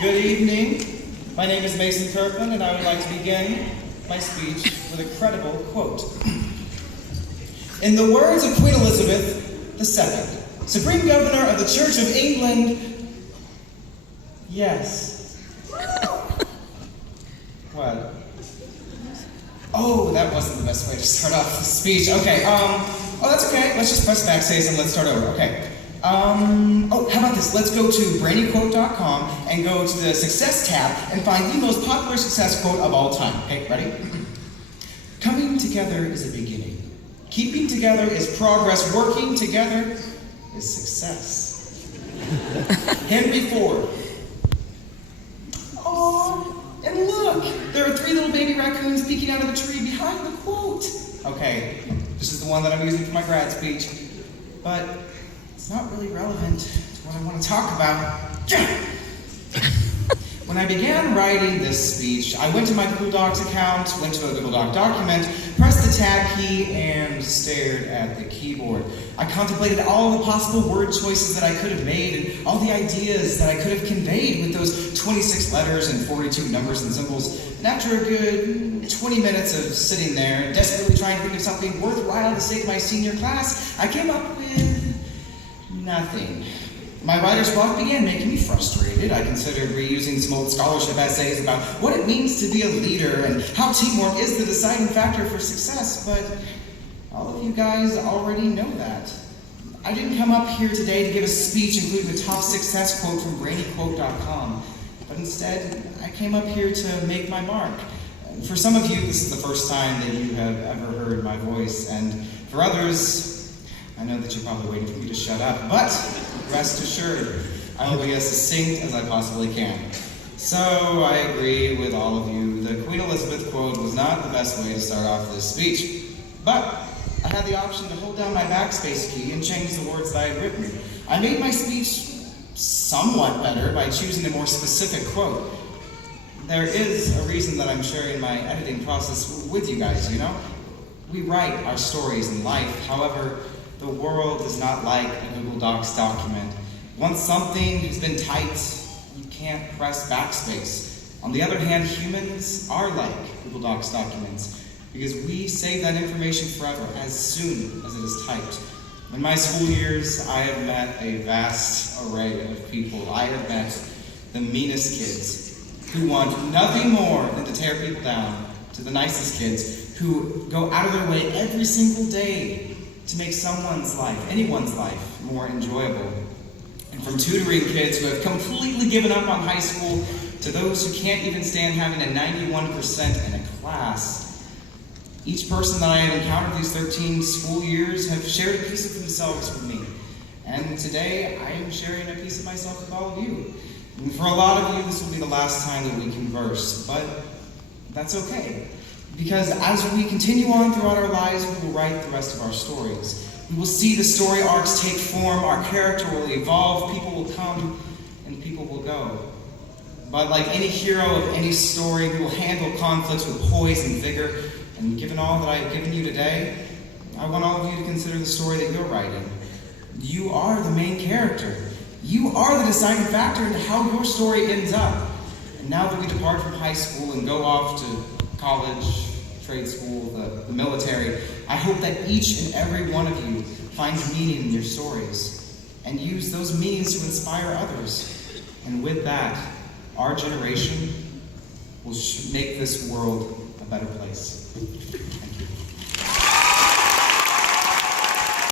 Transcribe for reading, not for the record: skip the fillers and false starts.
Good evening. My name is Mason Kirkland, and I would like to begin my speech with a credible quote. In the words of Queen Elizabeth II, Supreme Governor of the Church of England, yes. What? Oh, that wasn't the best way to start off the speech. Okay, that's okay. Let's just press backspace and let's start over. Okay. How about this? Let's go to brandyquote.com and go to the success tab and find the most popular success quote of all time. Okay, ready? Coming together is a beginning. Keeping together is progress. Working together is success. Henry Ford. Oh, and look! There are 3 little baby raccoons peeking out of the tree behind the quote. Okay, this is the one that I'm using for my grad speech, but it's not really relevant to what I want to talk about. When I began writing this speech, I went to my Google Docs account, went to a Google Doc document, pressed the tab key, and stared at the keyboard. I contemplated all the possible word choices that I could have made and all the ideas that I could have conveyed with those 26 letters and 42 numbers and symbols. And after a good 20 minutes of sitting there, desperately trying to think of something worthwhile to say to my senior class, I came up with nothing. My writer's block began making me frustrated. I considered reusing some old scholarship essays about what it means to be a leader and how teamwork is the deciding factor for success, but all of you guys already know that. I didn't come up here today to give a speech including the top success quote from brandyquote.com, but instead I came up here to make my mark. For some of you, this is the first time that you have ever heard my voice, and for others, I know that you're probably waiting for me to shut up, but rest assured, I will be as succinct as I possibly can. So, I agree with all of you. The Queen Elizabeth quote was not the best way to start off this speech, but I had the option to hold down my backspace key and change the words that I had written. I made my speech somewhat better by choosing a more specific quote. There is a reason that I'm sharing my editing process with you guys, you know? We write our stories in life, however, the world is not like a Google Docs document. Once something has been typed, you can't press backspace. On the other hand, humans are like Google Docs documents because we save that information forever as soon as it is typed. In my school years, I have met a vast array of people. I have met the meanest kids who want nothing more than to tear people down, to the nicest kids who go out of their way every single day to make someone's life, anyone's life, more enjoyable. And from tutoring kids who have completely given up on high school to those who can't even stand having a 91% in a class, each person that I have encountered these 13 school years have shared a piece of themselves with me. And today, I am sharing a piece of myself with all of you. And for a lot of you, this will be the last time that we converse, but that's okay. Because as we continue on throughout our lives, we will write the rest of our stories. We will see the story arcs take form, our character will evolve, people will come, and people will go. But like any hero of any story, we will handle conflicts with poise and vigor. And given all that I have given you today, I want all of you to consider the story that you're writing. You are the main character. You are the deciding factor into how your story ends up. And now that we depart from high school and go off to college, trade school, the military, I hope that each and every one of you finds meaning in your stories and use those meanings to inspire others. And with that, our generation will make this world a better place. Thank you.